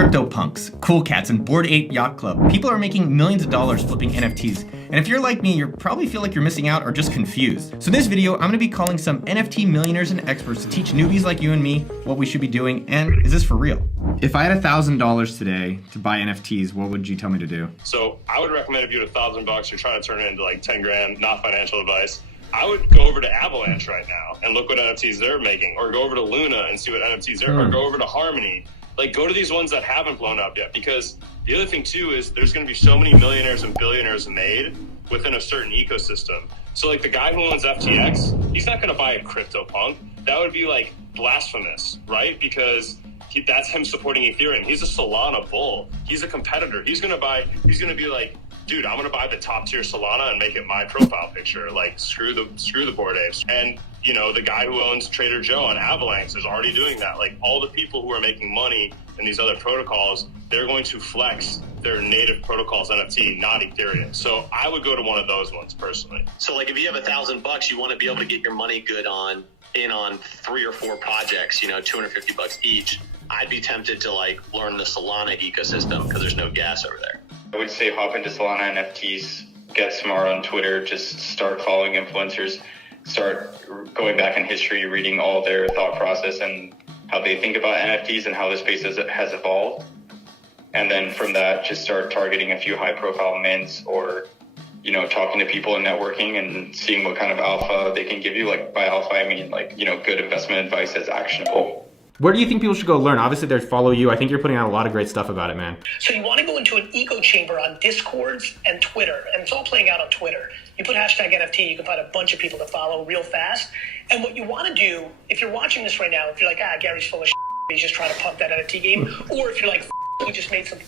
Crypto punks, cool cats, and Bored Ape Yacht Club. People are making millions of dollars flipping NFTs. And if you're like me, you probably feel like you're missing out or just confused. So in this video, I'm gonna be calling some NFT millionaires and experts to teach newbies like you and me what we should be doing, and is this for real? If I had $1,000 today to buy NFTs, what would you tell me to do? So I would recommend if you had $1,000, you're trying to turn it into like 10 grand, not financial advice. I would go over to Avalanche right now and look what NFTs they're making, or go over to Luna and see what NFTs they're, or go over to Harmony. Like, go to these ones that haven't blown up yet, because the other thing too is there's going to be so many millionaires and billionaires made within a certain ecosystem. So like the guy who owns FTX, he's not going to buy a crypto punk. That would be like blasphemous, right? Because that's him supporting Ethereum. He's a Solana bull. He's a competitor. He's going to be like, dude, I'm going to buy the top tier Solana and make it my profile picture. Like, screw the Bored Apes. And you know, the guy who owns Trader Joe on Avalanche is already doing that. Like, all the people who are making money in these other protocols, they're going to flex their native protocols NFT, not Ethereum. So I would go to one of those ones personally. So like if you have $1,000, you want to be able to get your money good on 3 or 4 projects, you know, $250 each. I'd be tempted to like learn the Solana ecosystem because there's no gas over there. I would say hop into Solana NFTs, get smart on Twitter, just start following influencers, start going back in history, reading all their thought process and how they think about NFTs and how the space has evolved. And then from that, just start targeting a few high profile mints, or, you know, talking to people and networking and seeing what kind of alpha they can give you. Like, by alpha, I mean like, you know, good investment advice that's actionable. Where do you think people should go learn? Obviously, they follow you. I think you're putting out a lot of great stuff about it, man. So you want to go into an echo chamber on Discords and Twitter, and it's all playing out on Twitter. You put hashtag NFT, you can find a bunch of people to follow real fast. And what you want to do, if you're watching this right now, if you're like, Gary's full of shit, he's just trying to pump that NFT game, or if you're like, it just made some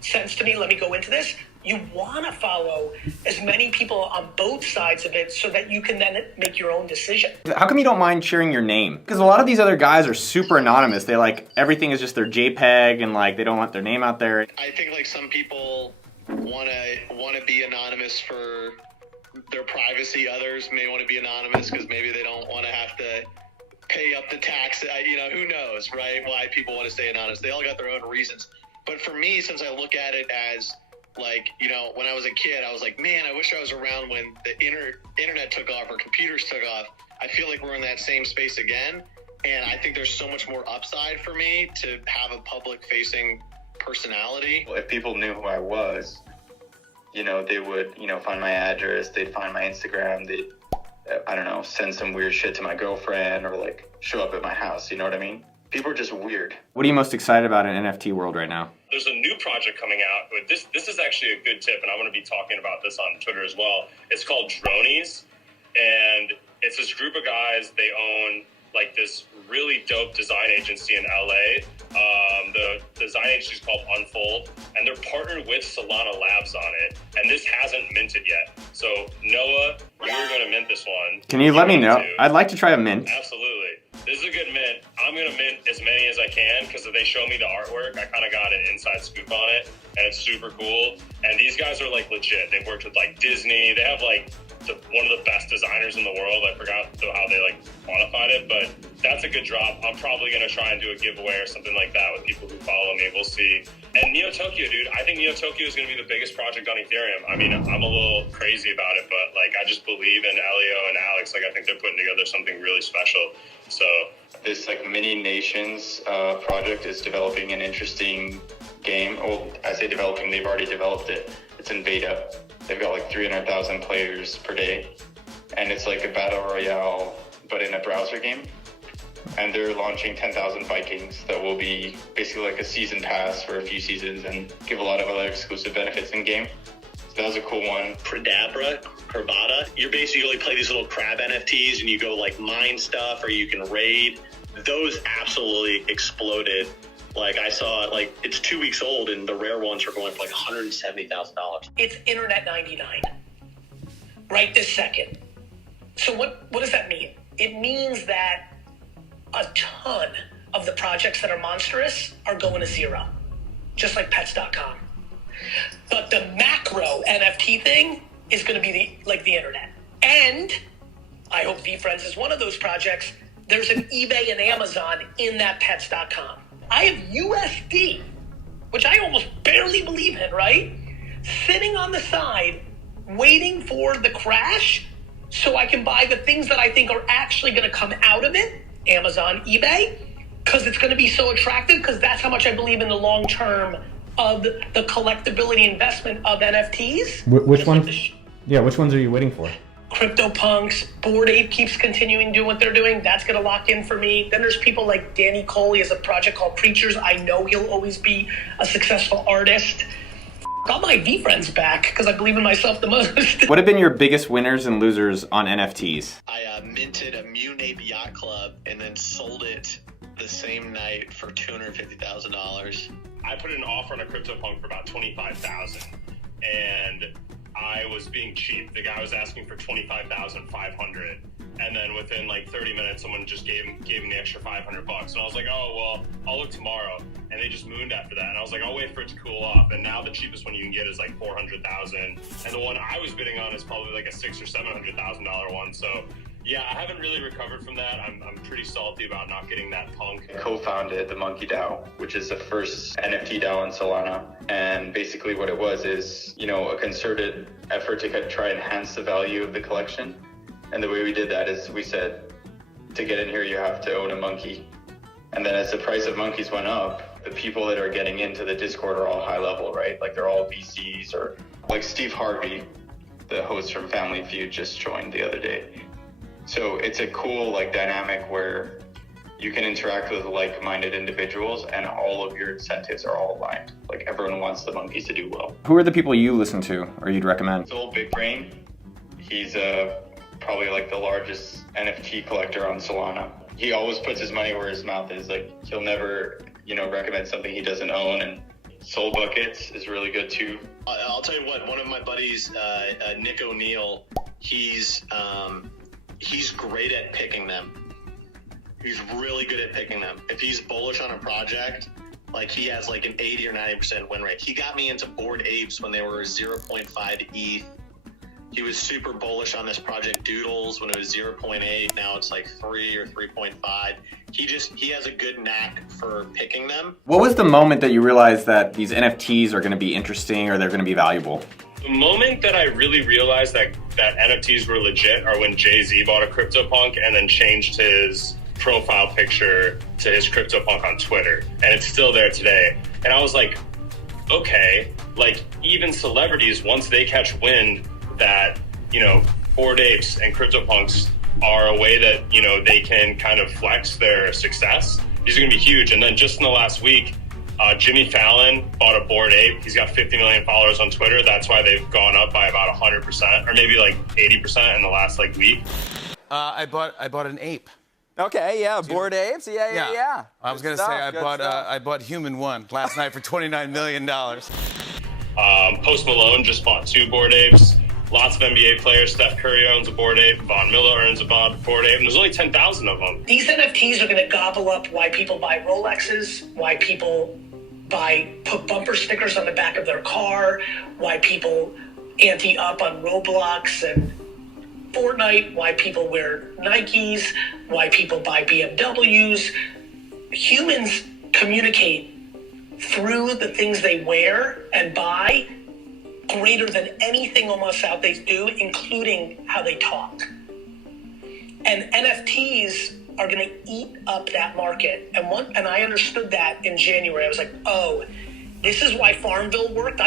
sense to me, let me go into this. You want to follow as many people on both sides of it so that you can then make your own decision. How come you don't mind sharing your name? Because a lot of these other guys are super anonymous. They like, everything is just their JPEG, and like they don't want their name out there. I think like some people want to be anonymous for their privacy. Others may want to be anonymous because maybe they don't want to have to pay up the tax. You know, who knows, right? Why people want to stay anonymous. They all got their own reasons. But for me, since I look at it as like, you know, when I was a kid, I was like, man, I wish I was around when the internet took off or computers took off. I feel like we're in that same space again. And I think there's so much more upside for me to have a public facing personality. If people knew who I was, you know, they would, you know, find my address, they'd find my Instagram, they'd, I don't know, send some weird shit to my girlfriend, or like show up at my house. You know what I mean? People are just weird. What are you most excited about in NFT world right now? There's a new project coming out. This is actually a good tip, and I'm going to be talking about this on Twitter as well. It's called Dronies, and it's this group of guys. They own like this really dope design agency in LA. The design agency is called Unfold, and they're partnered with Solana Labs on it. And this hasn't minted yet. So Noah, you're going to mint this one. Can you let me know? I'd like to try a mint. Absolutely. This is a good mint. I'm going to mint as many as I can because if they show me the artwork, I kind of got an inside scoop on it, and it's super cool. And these guys are like legit. They've worked with like Disney. They have like one of the best designers in the world. I forgot how they like quantified it, but that's a good drop. I'm probably going to try and do a giveaway or something like that with people who follow me. We'll see. And Neo Tokyo, dude, I think Neo Tokyo is going to be the biggest project on Ethereum. I mean, I'm a little crazy about it, but like I just believe in Elio and Alex. Like I think they're putting together something really special. So this like mini nations project is developing an interesting game. Well, I say developing, they've already developed it. It's in beta. They've got like 300,000 players per day, and it's like a battle royale, but in a browser game. And they're launching 10,000 Vikings that will be basically like a season pass for a few seasons and give a lot of other exclusive benefits in game. So that was a cool one. Pravada, you basically play these little crab NFTs and you go like mine stuff, or you can raid. Those absolutely exploded. Like I saw, like it's 2 weeks old and the rare ones are going for like $170,000. It's Internet 99 right this second. So what does that mean? It means that a ton of the projects that are monstrous are going to zero, just like pets.com. But the macro NFT thing is going to be the internet. And I hope VFriends is one of those projects. There's an eBay and Amazon in that pets.com. I have USD which I almost barely believe in, right? Sitting on the side, waiting for the crash so I can buy the things that I think are actually going to come out of it, Amazon, eBay, because it's going to be so attractive, because that's how much I believe in the long term of the collectability investment of NFTs. Which ones? Which ones are you waiting for? CryptoPunks, Bored Ape keeps continuing doing what they're doing. That's going to lock in for me. Then there's people like Danny Cole. He has a project called Creatures. I know he'll always be a successful artist. Got my V-Friends back because I believe in myself the most. What have been your biggest winners and losers on NFTs? I minted a Ape Yacht Club and then sold it the same night for $250,000. I put an offer on a CryptoPunk for about $25,000, and I was being cheap. The guy was asking for $25,500, and then within like 30 minutes, someone just gave him the extra $500, and I was like, oh well, I'll look tomorrow. And they just mooned after that, and I was like, I'll wait for it to cool off. And now the cheapest one you can get is like $400,000, and the one I was bidding on is probably like a $600,000 or $700,000 one. So yeah, I haven't really recovered from that. I'm pretty salty about not getting that punk. Co-founded the Monkey DAO, which is the first NFT DAO in Solana. And basically what it was is, a concerted effort to try and enhance the value of the collection. And the way we did that is we said, to get in here, you have to own a monkey. And then as the price of monkeys went up, the people that are getting into the Discord are all high level, right? Like they're all VCs, or like Steve Harvey, the host from Family Feud, just joined the other day. So it's a cool dynamic where you can interact with like-minded individuals and all of your incentives are all aligned. Like everyone wants the monkeys to do well. Who are the people you listen to or you'd recommend? Soul Big Brain. He's probably the largest NFT collector on Solana. He always puts his money where his mouth is. He'll never, recommend something he doesn't own. And Soul Buckets is really good too. I'll tell you what, one of my buddies, Nick O'Neill, he's great at picking them. He's really good at picking them. If he's bullish on a project, he has an 80 or 90% win rate. He got me into Bored Apes when they were 0.5 ETH. He was super bullish on this project Doodles when it was 0.8. Now it's 3 or 3.5. He has a good knack for picking them. What was the moment that you realized that these NFTs are going to be interesting or they're going to be valuable? The moment that I really realized that NFTs were legit are when Jay-Z bought a CryptoPunk and then changed his profile picture to his CryptoPunk on Twitter. And it's still there today. And I was like, okay, even celebrities, once they catch wind that, Bored Apes and CryptoPunks are a way that, they can kind of flex their success, these are going to be huge. And then just in the last week, Jimmy Fallon bought a Bored Ape. He's got 50 million followers on Twitter. That's why they've gone up by about 100% or maybe 80% in the last week. I bought an ape. Okay, yeah, Bored Apes, yeah. I was gonna say I bought Human One last night for $29 million. Post Malone just bought 2 Bored Apes. Lots of NBA players. Steph Curry owns a Bored Ape. Von Miller owns a Bored Ape. And there's only 10,000 of them. These NFTs are going to gobble up why people buy Rolexes, why people put bumper stickers on the back of their car, why people ante up on Roblox and Fortnite, why people wear Nikes, why people buy BMWs. Humans communicate through the things they wear and buy greater than anything almost out they do, including how they talk. And NFTs are going to eat up that market. And I understood that in January. I was like, oh, this is why Farmville worked.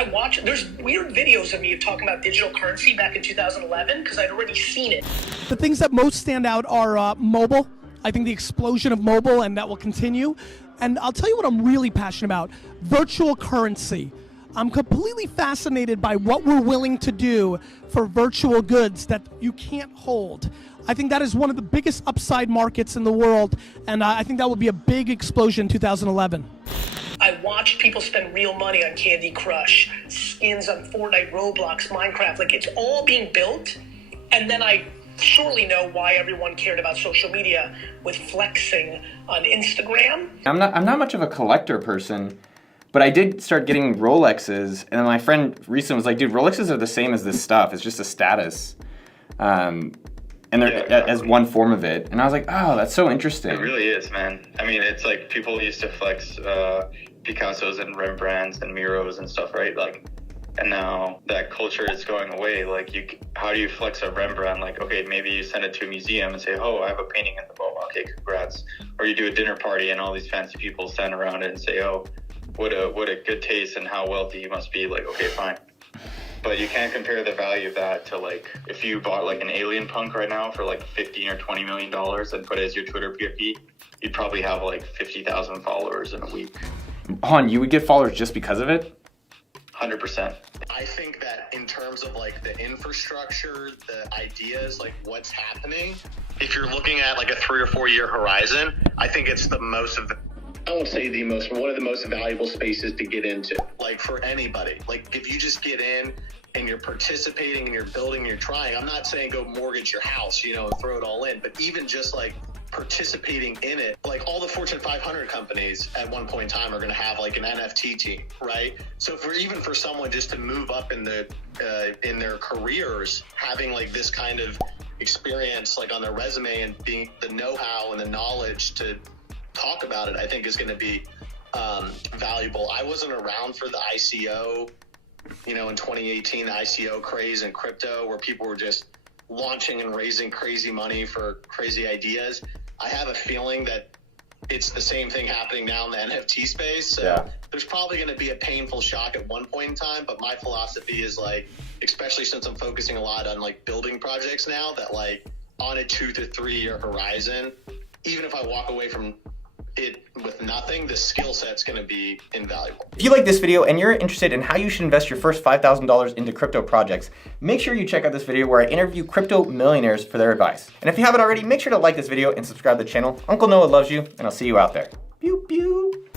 There's weird videos of me talking about digital currency back in 2011 because I'd already seen it. The things that most stand out are mobile. I think the explosion of mobile, and that will continue. And I'll tell you what I'm really passionate about, virtual currency. I'm completely fascinated by what we're willing to do for virtual goods that you can't hold. I think that is one of the biggest upside markets in the world, and I think that will be a big explosion in 2011. I watched people spend real money on Candy Crush, skins on Fortnite, Roblox, Minecraft. It's all being built, and then I surely know why everyone cared about social media with flexing on Instagram. I'm not much of a collector person, but I did start getting Rolexes, and then my friend recently was like, dude, Rolexes are the same as this stuff. It's just a status. And they're as one form of it. And I was like, oh, that's so interesting. It really is, man. I mean, it's people used to flex Picassos and Rembrandts and Miros and stuff, right? Like, and now that culture is going away. Like, how do you flex a Rembrandt? Like, okay, maybe you send it to a museum and say, oh, I have a painting in the MoMA. Okay, congrats. Or you do a dinner party and all these fancy people stand around it and say, oh, what a good taste and how wealthy you must be. Like, okay, fine. But you can't compare the value of that to, like, if you bought like an alien punk right now for like $15 or $20 million and put it as your Twitter PFP, you'd probably have like 50,000 followers in a week. Han, you would get followers just because of it? 100%. I think that in terms of like the infrastructure, the ideas, like what's happening, if you're looking at like a 3 or 4 year horizon, I think it's the most of, I won't say the most, one of the most valuable spaces to get into, like for anybody. Like if you just get in and you're participating and you're building and you're trying, I'm not saying go mortgage your house, you know, and throw it all in, but even just like participating in it, like all the Fortune 500 companies at one point in time are going to have like an NFT team, right? So for someone just to move up in their careers, having like this kind of experience like on their resume and being the know-how and the knowledge to talk about it, I think is going to be valuable. I wasn't around for the ICO, you know, in 2018, the ICO craze in crypto where people were just launching and raising crazy money for crazy ideas. I have a feeling that it's the same thing happening now in the NFT space. So there's probably going to be a painful shock at one point in time, but my philosophy is like, especially since I'm focusing a lot on like building projects now, that like on a 2 to 3 year horizon, even if I walk away from it with nothing, the skill set's going to be invaluable. If you like this video and you're interested in how you should invest your first $5,000 into crypto projects, make sure you check out this video where I interview crypto millionaires for their advice. And if you haven't already, make sure to like this video and subscribe to the channel. Uncle Noah loves you, and I'll see you out there. Pew, pew.